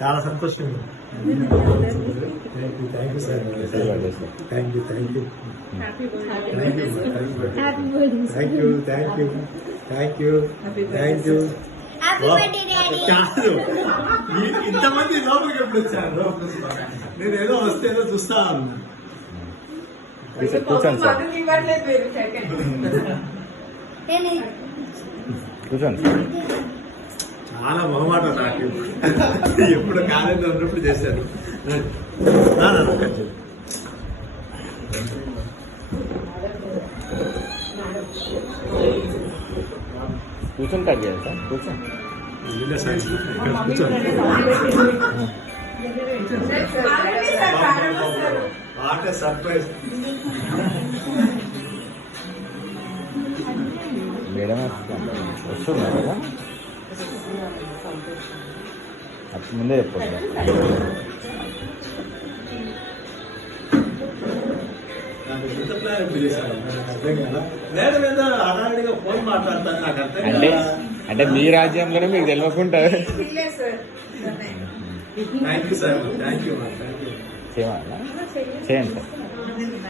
చాలా సంతోషంగా. Thank you sir. Thank you thank you thank you thank you thank you thank you. కాదు, ఇంతమంది లోపలికి ఎప్పుడు వచ్చారు? నేను ఏదో వస్తే ఏదో చూస్తా ఉన్నా. కూర్చోండి సార్, కూర్చోండి. చాలా మొహమాట నాకు. ఎప్పుడు కాలేజీలో ఉన్నప్పుడు చేశాను. కూర్చొని కట్ చేయాలి సార్, కూర్చోండి. What surprise. మేడం వస్తున్నారు కదా, అప్పుడు ముందే చెప్పండి. అడాడిగా ఫోన్ మాట్లాడతాను, నాకు అర్థం అంటే కాదు. అంటే మీ రాజ్యంలోనే మీకు తెలియకుండా thank you sir. Thank you. చేయాలా? చేయండి సార్.